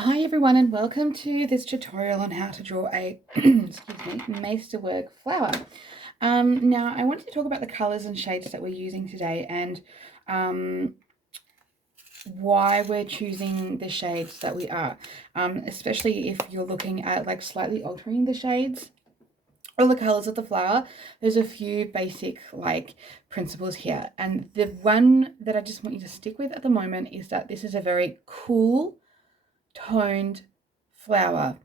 Hi everyone and welcome to this tutorial on how to draw a excuse me, Masterwork flower. Now I wanted to talk about the colours and shades that we're using today and why we're choosing the shades that we are, especially if you're looking at like slightly altering the shades or the colours of the flower. There's a few basic like principles here, and the one that I just want you to stick with at the moment is that this is a very cool toned flower.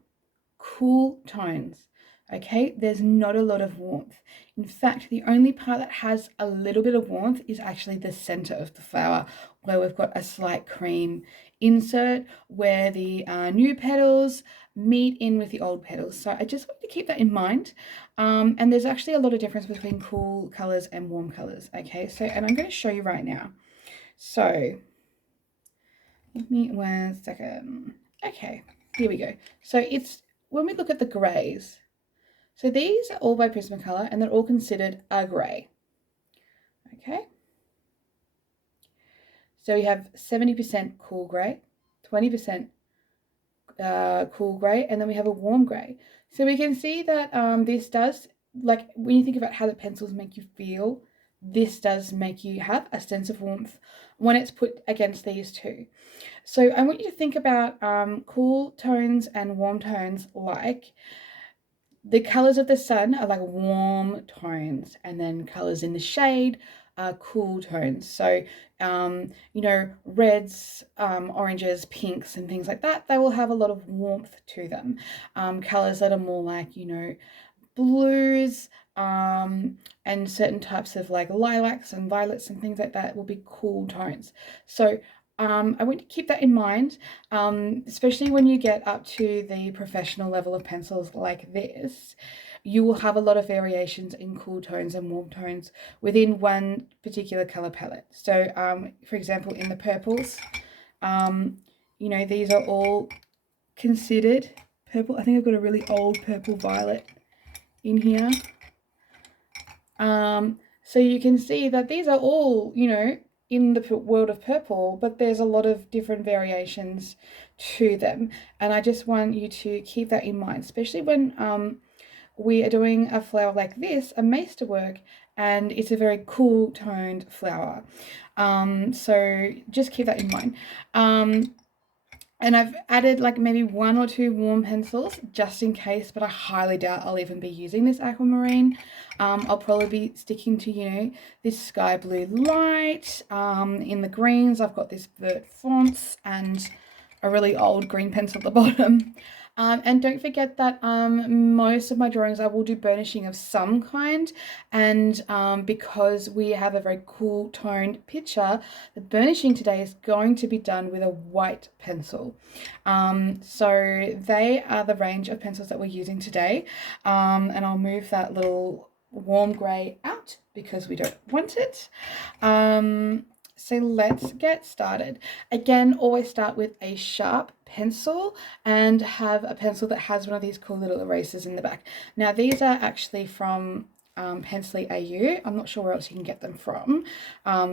Cool tones. Okay, there's not a lot of warmth. In fact, the only part that has a little bit of warmth is actually the center of the flower, where we've got a slight cream insert where the new petals meet in with the old petals. So I just want to keep that in mind. And there's actually a lot of difference between cool colors and warm colors. Okay, so and I'm going to show you right now. So give me 1 second. Okay, here we go. So it's when we look at the greys, so these are all by Prismacolor and they're all considered a grey. Okay. So we have 70% cool grey, 20% cool grey, and then we have a warm grey. So we can see that this does, like when you think about how the pencils make you feel, this does make you have a sense of warmth when it's put against these two. So I want you to think about cool tones and warm tones like the colors of the sun are like warm tones, and then colors in the shade are cool tones. So, reds, oranges, pinks, and things like that, they will have a lot of warmth to them. Colors that are more like, blues, and certain types of like lilacs and violets and things like that will be cool tones. So I want to keep that in mind, especially when you get up to the professional level of pencils like this. You will have a lot of variations in cool tones and warm tones within one particular color palette. So, for example, in the purples, these are all considered purple. I think I've got a really old purple violet in here. So you can see that these are all, in the world of purple, but there's a lot of different variations to them. And I just want you to keep that in mind, especially when we are doing a flower like this, a Masterwork, and it's a very cool toned flower. So just keep that in mind. And I've added like maybe 1 or 2 warm pencils just in case, but I highly doubt I'll even be using this aquamarine. I'll probably be sticking to, this sky blue light. In the greens, I've got this vert fonts and a really old green pencil at the bottom. And don't forget that most of my drawings I will do burnishing of some kind, and because we have a very cool toned picture, the burnishing today is going to be done with a white pencil. So they are the range of pencils that we're using today, and I'll move that little warm grey out because we don't want it. So let's get started. Again, always start with a sharp pencil and have a pencil that has one of these cool little erasers in the back. Now these are actually from Pencil AU. I'm not sure where else you can get them from,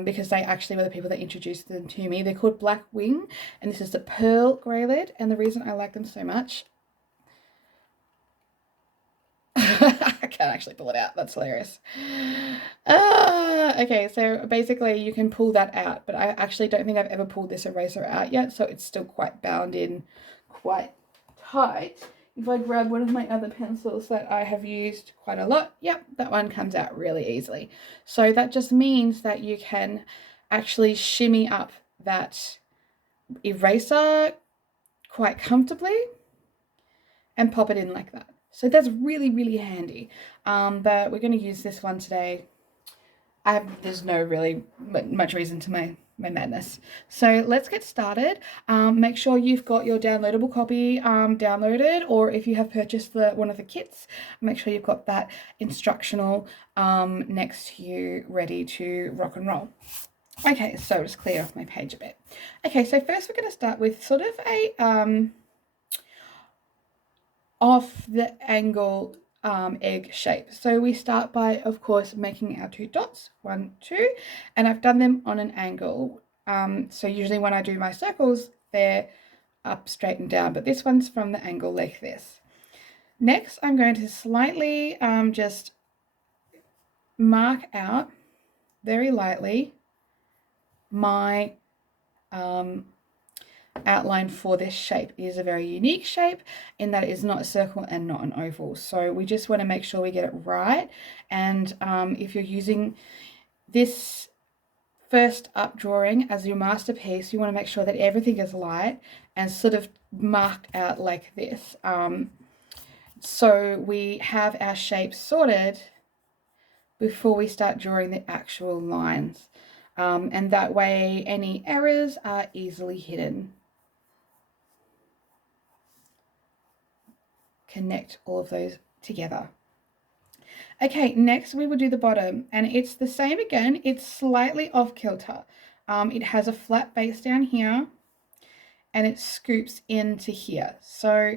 because they actually were the people that introduced them to me. They're called Black Wing, and this is the pearl grey lid. And the reason I like them so much, I can't actually pull it out. That's hilarious. Okay, so basically you can pull that out, but I actually don't think I've ever pulled this eraser out yet, so it's still quite bound in quite tight. If I grab one of my other pencils that I have used quite a lot, yep, that one comes out really easily. So that just means that you can actually shimmy up that eraser quite comfortably and pop it in like that. So that's really, really handy. But we're going to use this one today. There's no really much reason to my madness. So let's get started. Make sure you've got your downloadable copy downloaded, or if you have purchased one of the kits, make sure you've got that instructional next to you ready to rock and roll. Okay, so just clear off my page a bit. Okay, so first we're going to start with sort of a off the angle egg shape. So we start by, of course, making our 2 dots, 1, 2, and I've done them on an angle. So usually when I do my circles, they're up, straight and down, but this one's from the angle like this. Next, I'm going to slightly just mark out very lightly my outline for this shape. It is a very unique shape in that it is not a circle and not an oval. So we just want to make sure we get it right. And if you're using this first up drawing as your masterpiece, you want to make sure that everything is light and sort of marked out like this. So we have our shape sorted before we start drawing the actual lines. And that way any errors are easily hidden. Connect all of those together. Okay, next we will do the bottom, and it's the same again. It's slightly off kilter. It has a flat base down here and it scoops into here. So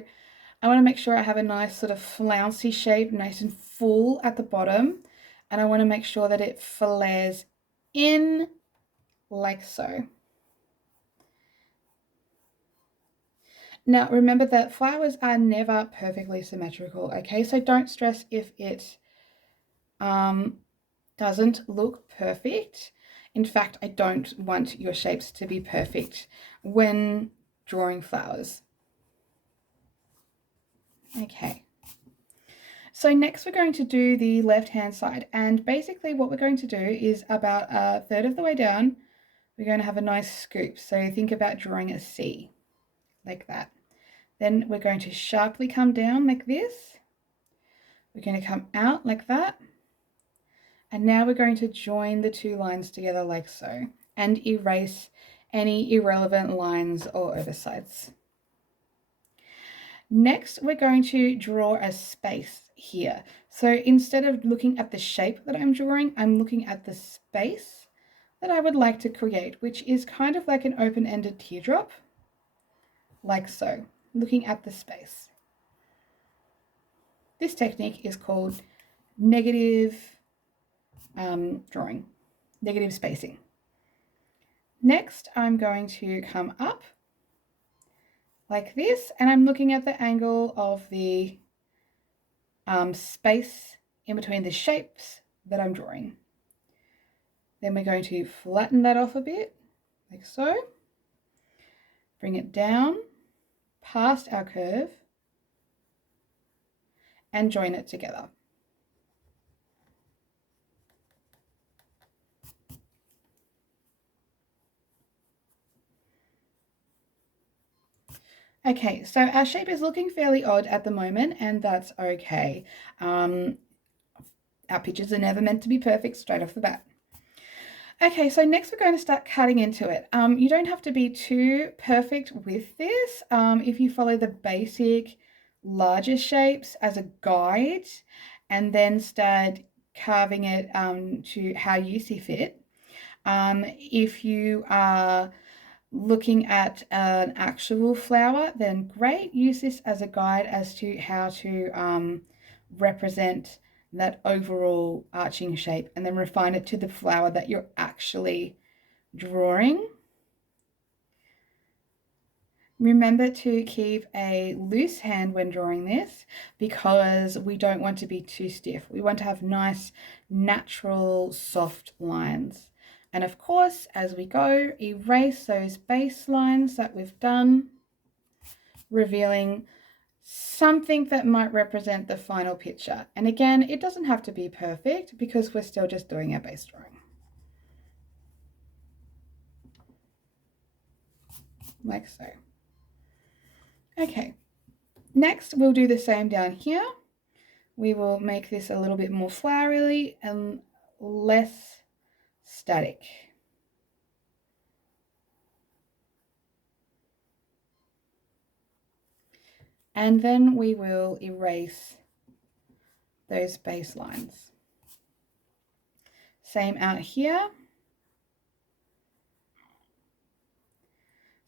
I want to make sure I have a nice sort of flouncy shape, nice and full at the bottom. And I want to make sure that it flares in like so. Now remember that flowers are never perfectly symmetrical, okay? So don't stress if it doesn't look perfect. In fact, I don't want your shapes to be perfect when drawing flowers. Okay. So next we're going to do the left-hand side, and basically what we're going to do is about a third of the way down, we're going to have a nice scoop. So think about drawing a C, like that. Then we're going to sharply come down like this. We're going to come out like that. And now we're going to join the two lines together like so, and erase any irrelevant lines or oversights. Next, we're going to draw a space here. So instead of looking at the shape that I'm drawing, I'm looking at the space that I would like to create, which is kind of like an open-ended teardrop, like so, looking at the space. This technique is called negative drawing, negative spacing. Next, I'm going to come up like this, and I'm looking at the angle of the space in between the shapes that I'm drawing. Then we're going to flatten that off a bit, like so. Bring it down past our curve and join it together. Okay, so our shape is looking fairly odd at the moment, and that's okay. Our pictures are never meant to be perfect straight off the bat. Okay, so next we're going to start cutting into it. You don't have to be too perfect with this. If you follow the basic larger shapes as a guide and then start carving it to how you see fit. If you are looking at an actual flower, then great, use this as a guide as to how to represent that overall arching shape and then refine it to the flower that you're actually drawing. Remember to keep a loose hand when drawing this because we don't want to be too stiff. We want to have nice, natural, soft lines. And of course, as we go, erase those base lines that we've done, revealing something that might represent the final picture. And again, it doesn't have to be perfect because we're still just doing our base drawing. Like so. Okay, next we'll do the same down here. We will make this a little bit more flowery and less static. And then we will erase those base lines. Same out here.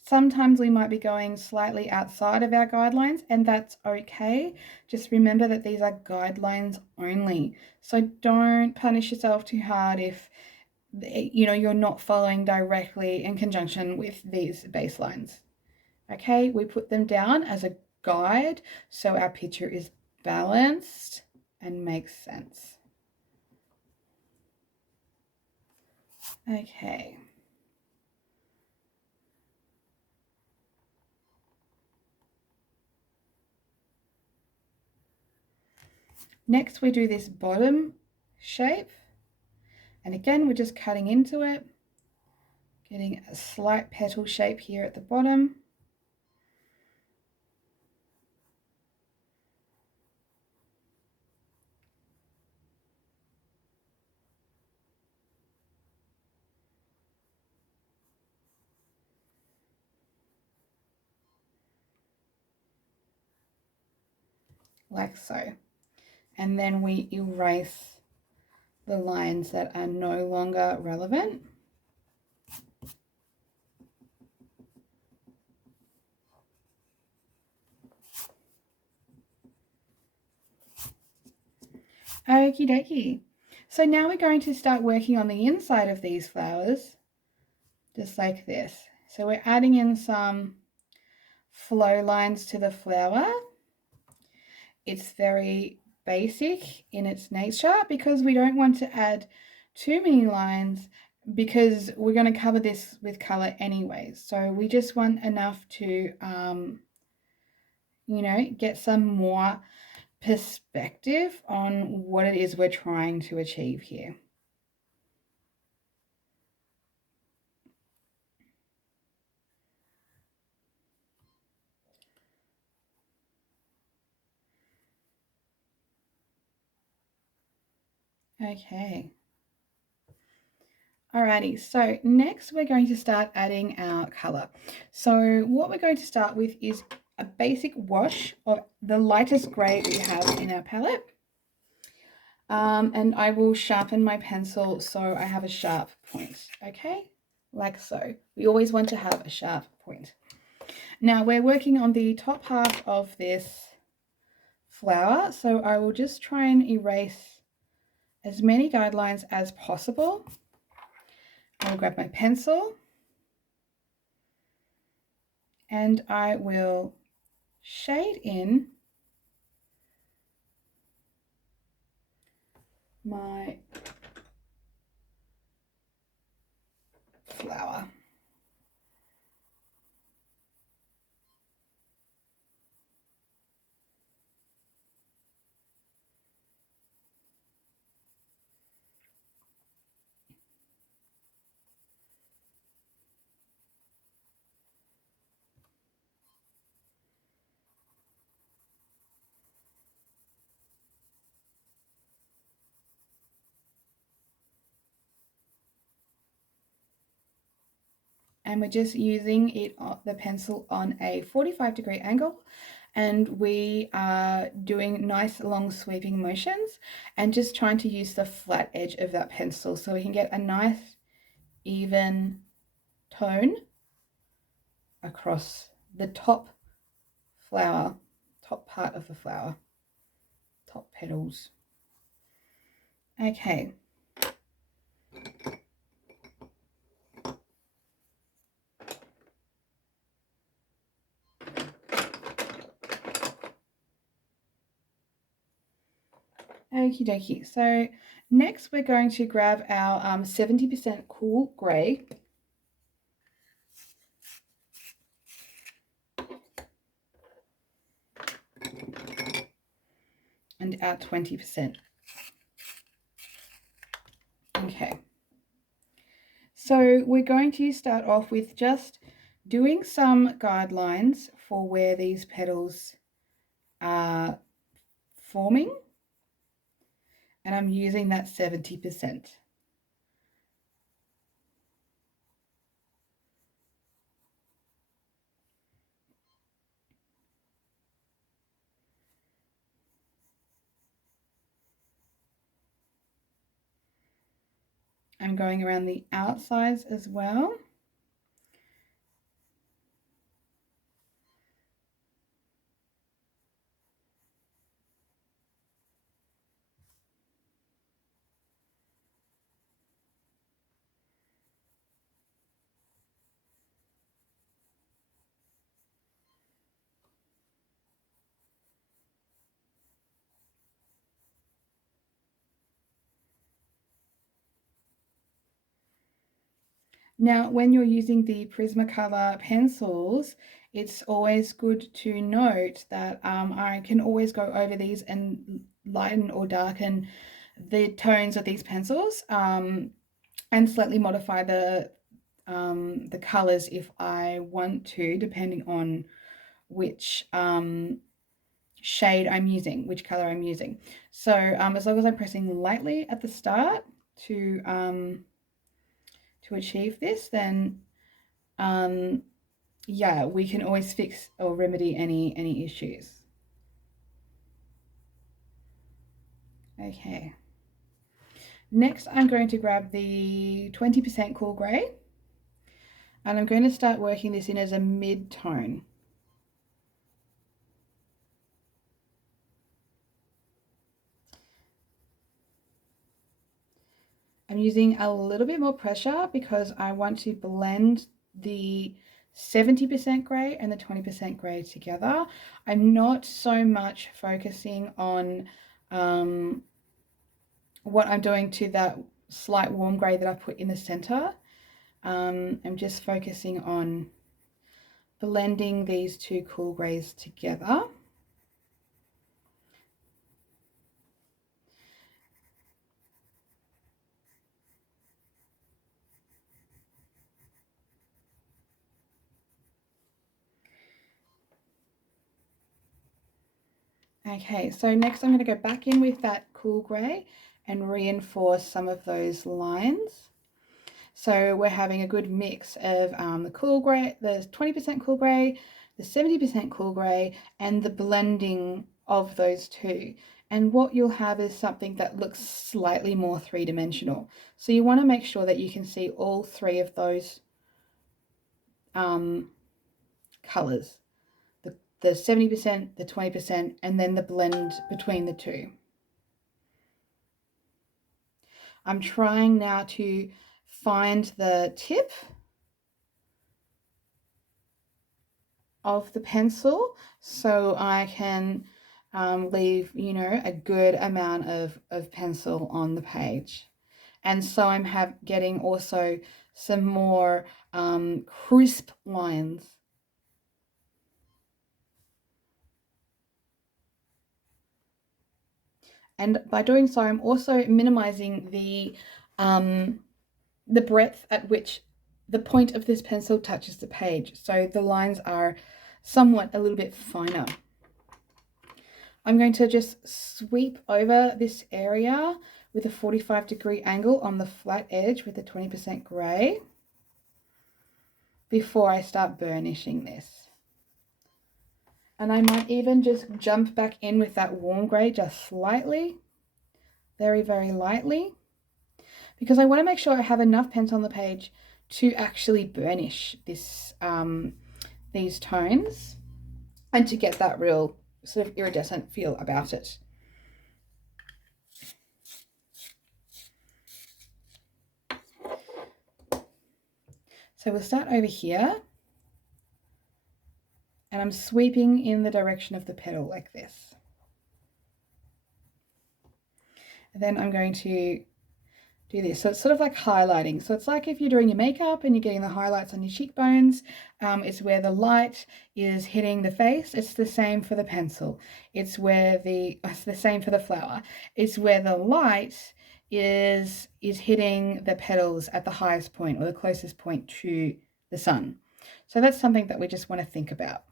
Sometimes we might be going slightly outside of our guidelines, and that's okay. Just remember that these are guidelines only. So don't punish yourself too hard if you're not following directly in conjunction with these baselines. Okay, we put them down as a guide so our picture is balanced and makes sense. Okay. Next we do this bottom shape, and again we're just cutting into it, getting a slight petal shape here at the bottom. Like so. And then we erase the lines that are no longer relevant. Okie dokie. So now we're going to start working on the inside of these flowers, just like this. So we're adding in some flow lines to the flower. It's very basic in its nature because we don't want to add too many lines because we're going to cover this with color anyways. So we just want enough to, get some more perspective on what it is we're trying to achieve here. Okay. Alrighty, so next we're going to start adding our color. So what we're going to start with is a basic wash of the lightest gray we have in our palette. And I will sharpen my pencil so I have a sharp point, okay? Like so. We always want to have a sharp point. Now we're working on the top half of this flower, so I will just try and erase as many guidelines as possible. I'll grab my pencil and I will shade in my flower. And we're just using the pencil on a 45-degree angle, and we are doing nice long sweeping motions and just trying to use the flat edge of that pencil so we can get a nice even tone across the top flower, top part of the flower, top petals. Okay. Okie dokie. So next we're going to grab our 70% cool grey and our 20%. Okay. So we're going to start off with just doing some guidelines for where these petals are forming. And I'm using that 70%. I'm going around the outsides as well. Now, when you're using the Prismacolor pencils, it's always good to note that I can always go over these and lighten or darken the tones of these pencils, and slightly modify the colors if I want to, depending on which shade I'm using, which color I'm using. So as long as I'm pressing lightly at the start to achieve this, then yeah, we can always fix or remedy any issues. Okay. Next, I'm going to grab the 20% cool grey, and I'm going to start working this in as a mid-tone. I'm using a little bit more pressure because I want to blend the 70% grey and the 20% grey together. I'm not so much focusing on what I'm doing to that slight warm grey that I put in the center. I'm just focusing on blending these two cool greys together. Okay, so next I'm going to go back in with that cool grey and reinforce some of those lines. So we're having a good mix of the cool grey, the 20% cool grey, the 70% cool grey, and the blending of those two. And what you'll have is something that looks slightly more three-dimensional. So you want to make sure that you can see all three of those colours. The 70%, the 20%, and then the blend between the two. I'm trying now to find the tip of the pencil so I can leave, you know, a good amount of pencil on the page. And so I'm getting also some more crisp lines. And by doing so, I'm also minimizing the breadth at which the point of this pencil touches the page. So the lines are somewhat a little bit finer. I'm going to just sweep over this area with a 45-degree angle on the flat edge with the 20% grey before I start burnishing this. And I might even just jump back in with that warm grey just slightly, very, very lightly, because I want to make sure I have enough pencil on the page to actually burnish this these tones and to get that real sort of iridescent feel about it. So we'll start over here, and I'm sweeping in the direction of the petal like this. And then I'm going to do this. So it's sort of like highlighting. So it's like if you're doing your makeup and you're getting the highlights on your cheekbones, it's where the light is hitting the face. It's the same for the pencil. It's the same for the flower. It's where the light is hitting the petals at the highest point or the closest point to the sun. So that's something that we just want to think about.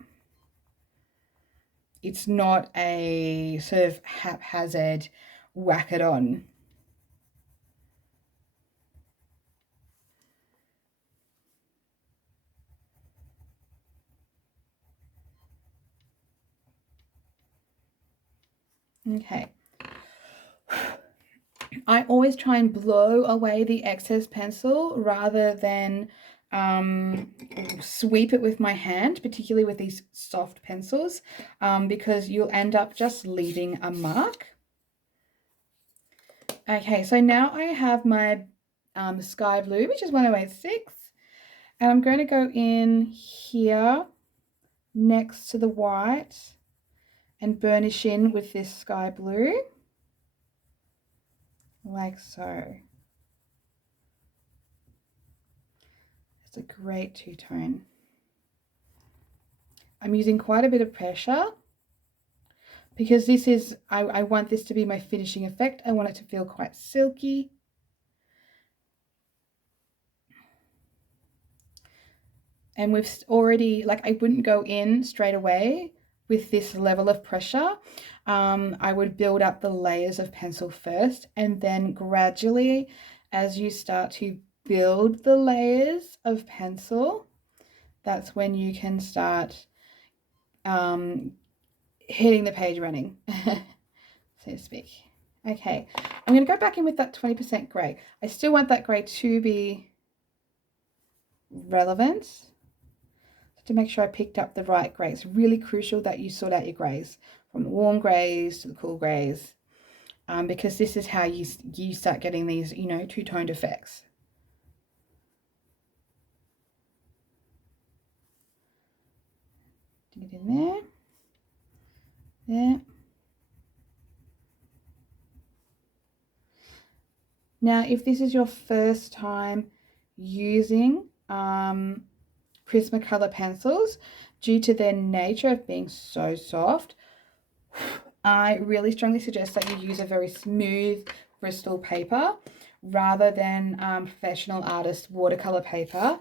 It's not a sort of haphazard whack it on. Okay. I always try and blow away the excess pencil rather than sweep it with my hand, particularly with these soft pencils, because you'll end up just leaving a mark. Okay, so now I have my sky blue, which is 1086, and I'm going to go in here next to the white and burnish in with this sky blue, like so. It's a great two-tone. I'm using quite a bit of pressure because this is, I want this to be my finishing effect. I want it to feel quite silky. And we've already, like, I wouldn't go in straight away with this level of pressure. I would build up the layers of pencil first, and then gradually, as you start to build the layers of pencil, that's when you can start hitting the page running, so to speak. Okay, I'm going to go back in with that 20% grey. I still want that grey to be relevant, to make sure I picked up the right grey. It's really crucial that you sort out your greys, from the warm greys to the cool greys, because this is how you start getting these, you know, two-toned effects. Dig it in there, there. Now, if this is your first time using Prismacolor pencils, due to their nature of being so soft, I really strongly suggest that you use a very smooth Bristol paper rather than professional artist watercolor paper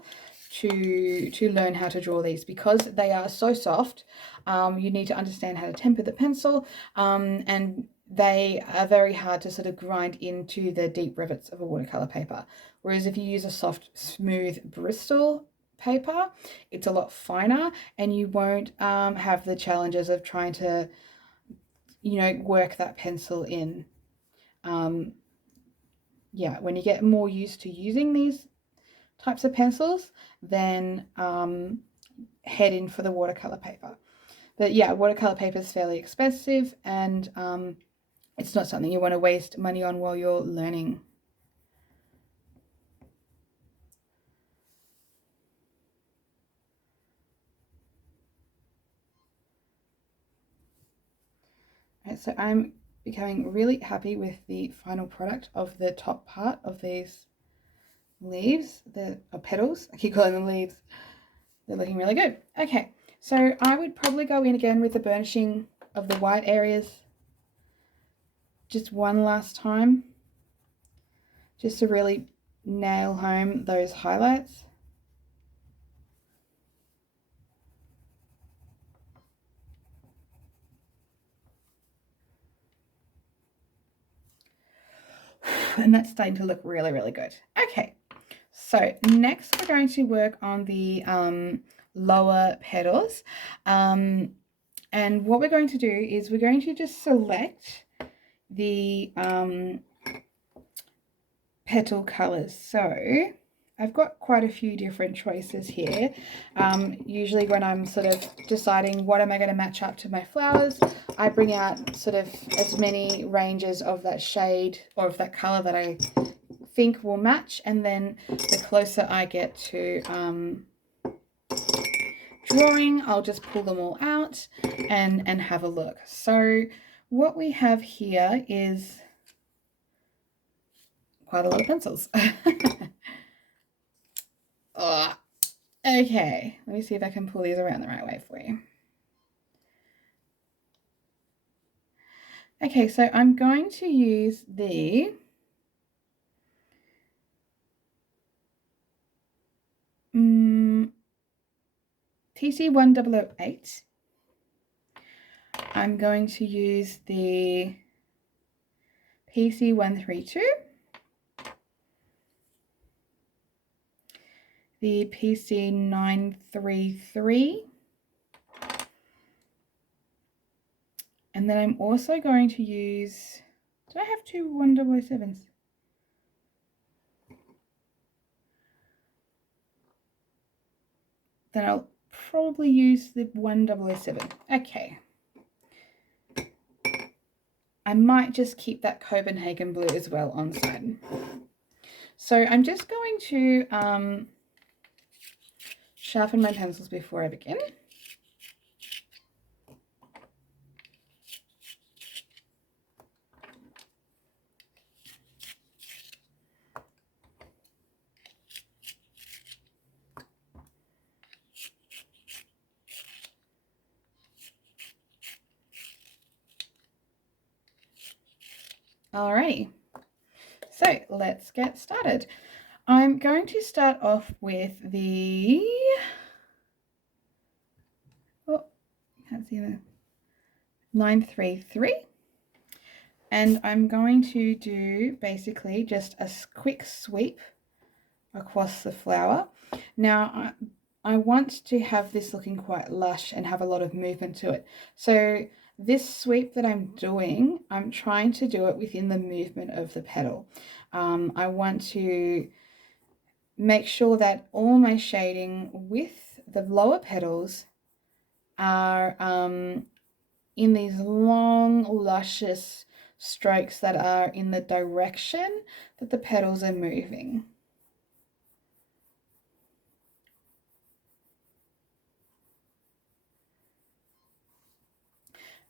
to learn how to draw these, because they are so soft. You need to understand how to temper the pencil, and they are very hard to sort of grind into the deep rivets of a watercolor paper. Whereas if you use a soft, smooth Bristol paper, it's a lot finer, and you won't have the challenges of trying to, you know, work that pencil in. Yeah, when you get more used to using these types of pencils, then head in for the watercolor paper. But yeah, watercolor paper is fairly expensive, and it's not something you want to waste money on while you're learning. Right, so I'm becoming really happy with the final product of the top part of these leaves, the petals. I keep calling them leaves. They're looking really good. Okay, so I would probably go in again with the burnishing of the white areas just one last time, just to really nail home those highlights. And that's starting to look really, really good. Okay, so next we're going to work on the lower petals. And what we're going to do is we're going to just select the petal colors. So I've got quite a few different choices here. Usually when I'm sort of deciding what am I going to match up to my flowers, I bring out sort of as many ranges of that shade or of that color that I think will match, and then the closer I get to drawing, I'll just pull them all out and have a look. So what we have here is quite a lot of pencils. Oh, okay, let me see if I can pull these around the right way for you. Okay, so I'm going to use the TC1008. I'm going to use the PC132, the PC933, and then I'm also going to use, do I have two 1007s? Then I'll probably use the 1007. Okay. I might just keep that Copenhagen blue as well on side. So I'm just going to sharpen my pencils before I begin. Alrighty, so let's get started. I'm going to start off with the, oh, can't see the 933. And I'm going to do basically just a quick sweep across the flower. Now, I want to have this looking quite lush and have a lot of movement to it. So this sweep that I'm doing, I'm trying to do it within the movement of the petal. I want to make sure that all my shading with the lower petals are in these long, luscious strokes that are in the direction that the petals are moving.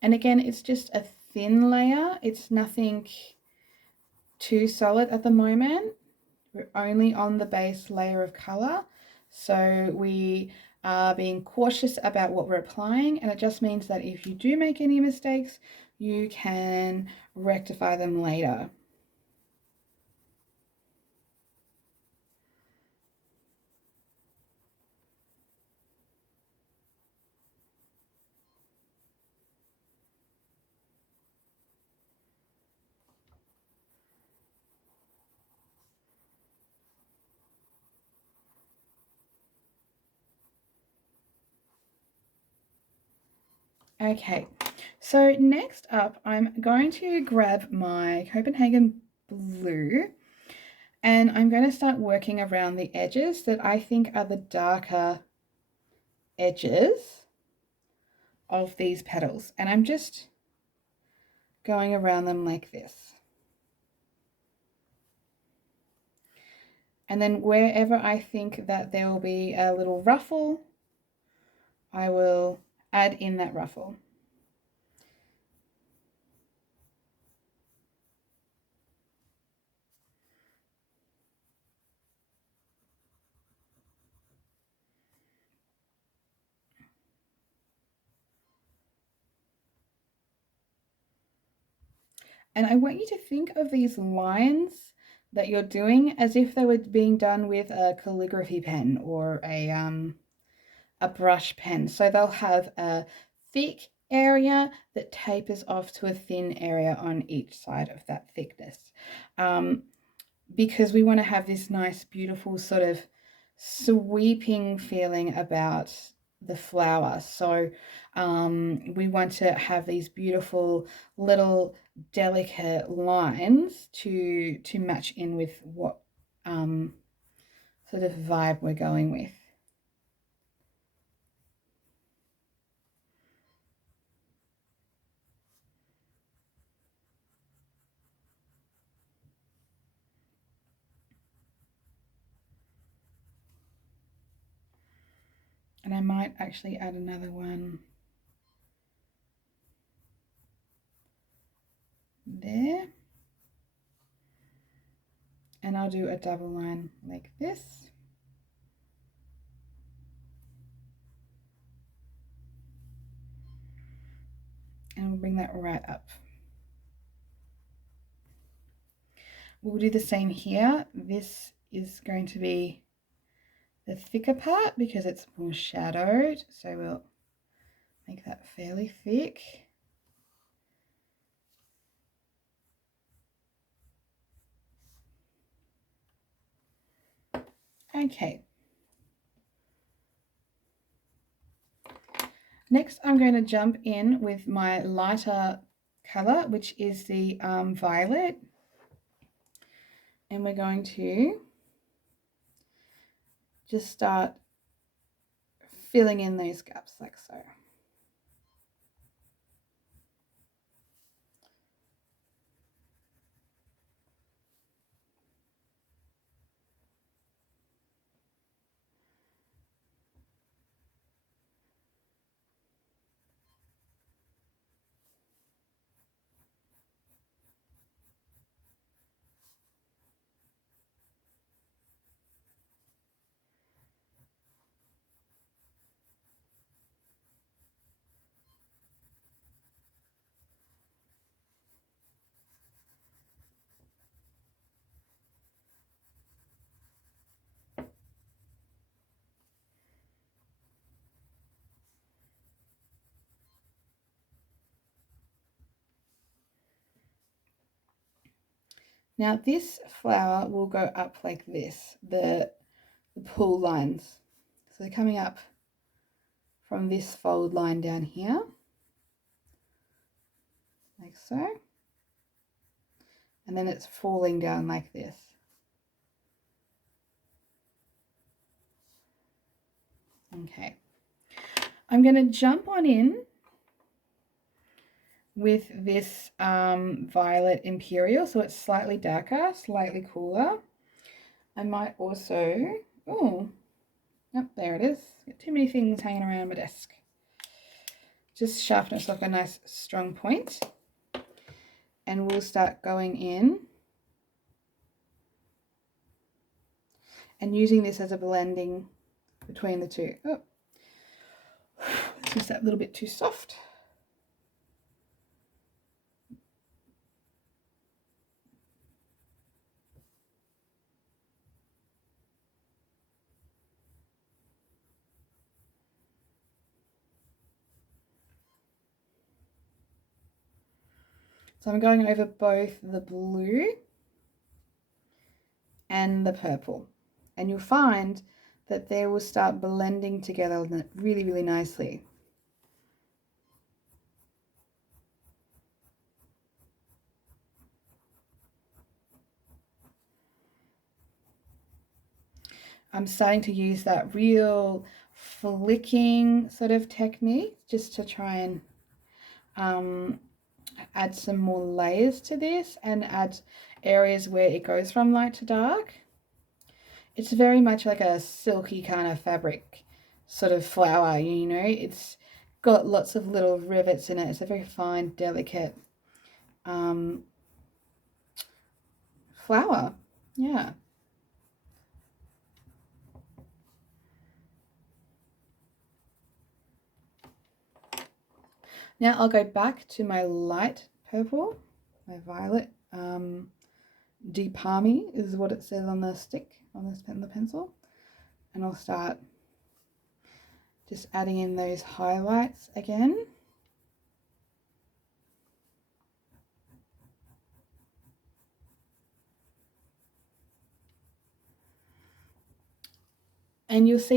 And again, it's just a thin layer. It's nothing too solid at the moment. We're only on the base layer of color. So we are being cautious about what we're applying. And it just means that if you do make any mistakes, you can rectify them later. Okay, so next up, I'm going to grab my Copenhagen blue and I'm going to start working around the edges that I think are the darker edges of these petals. And I'm just going around them like this. And then wherever I think that there will be a little ruffle, I will add in that ruffle. And I want you to think of these lines that you're doing as if they were being done with a calligraphy pen or a brush pen. So they'll have a thick area that tapers off to a thin area on each side of that thickness. Because we want to have this nice, beautiful sort of sweeping feeling about the flower. So we want to have these beautiful little delicate lines to match in with what sort of vibe we're going with. And I might actually add another one there. And I'll do a double line like this. And we'll bring that right up. We'll do the same here. This is going to be the thicker part because it's more shadowed. So we'll make that fairly thick. Okay. Next, I'm going to jump in with my lighter color, which is the violet. And we're going to just start filling in those gaps like so. Now this flower will go up like this, the pull lines. So they're coming up from this fold line down here, like so. And then it's falling down like this. Okay. I'm going to jump on in with this Violet Imperial, so it's slightly darker, slightly cooler. I might also, oh, yep, there it is. Got too many things hanging around my desk. Just sharpen it like a nice strong point. And we'll start going in and using this as a blending between the two. Oh, it's just that little bit too soft. So I'm going over both the blue and the purple, and you'll find that they will start blending together really, really nicely. I'm starting to use that real flicking sort of technique just to try and add some more layers to this and add areas where it goes from light to dark. It's very much like a silky kind of fabric sort of flower, you know. It's got lots of little rivets in it. It's a very fine, delicate flower. Yeah. Now I'll go back to my light purple, my violet. Deep Palmy is what it says on the stick, on the pencil. And I'll start just adding in those highlights again. And you'll see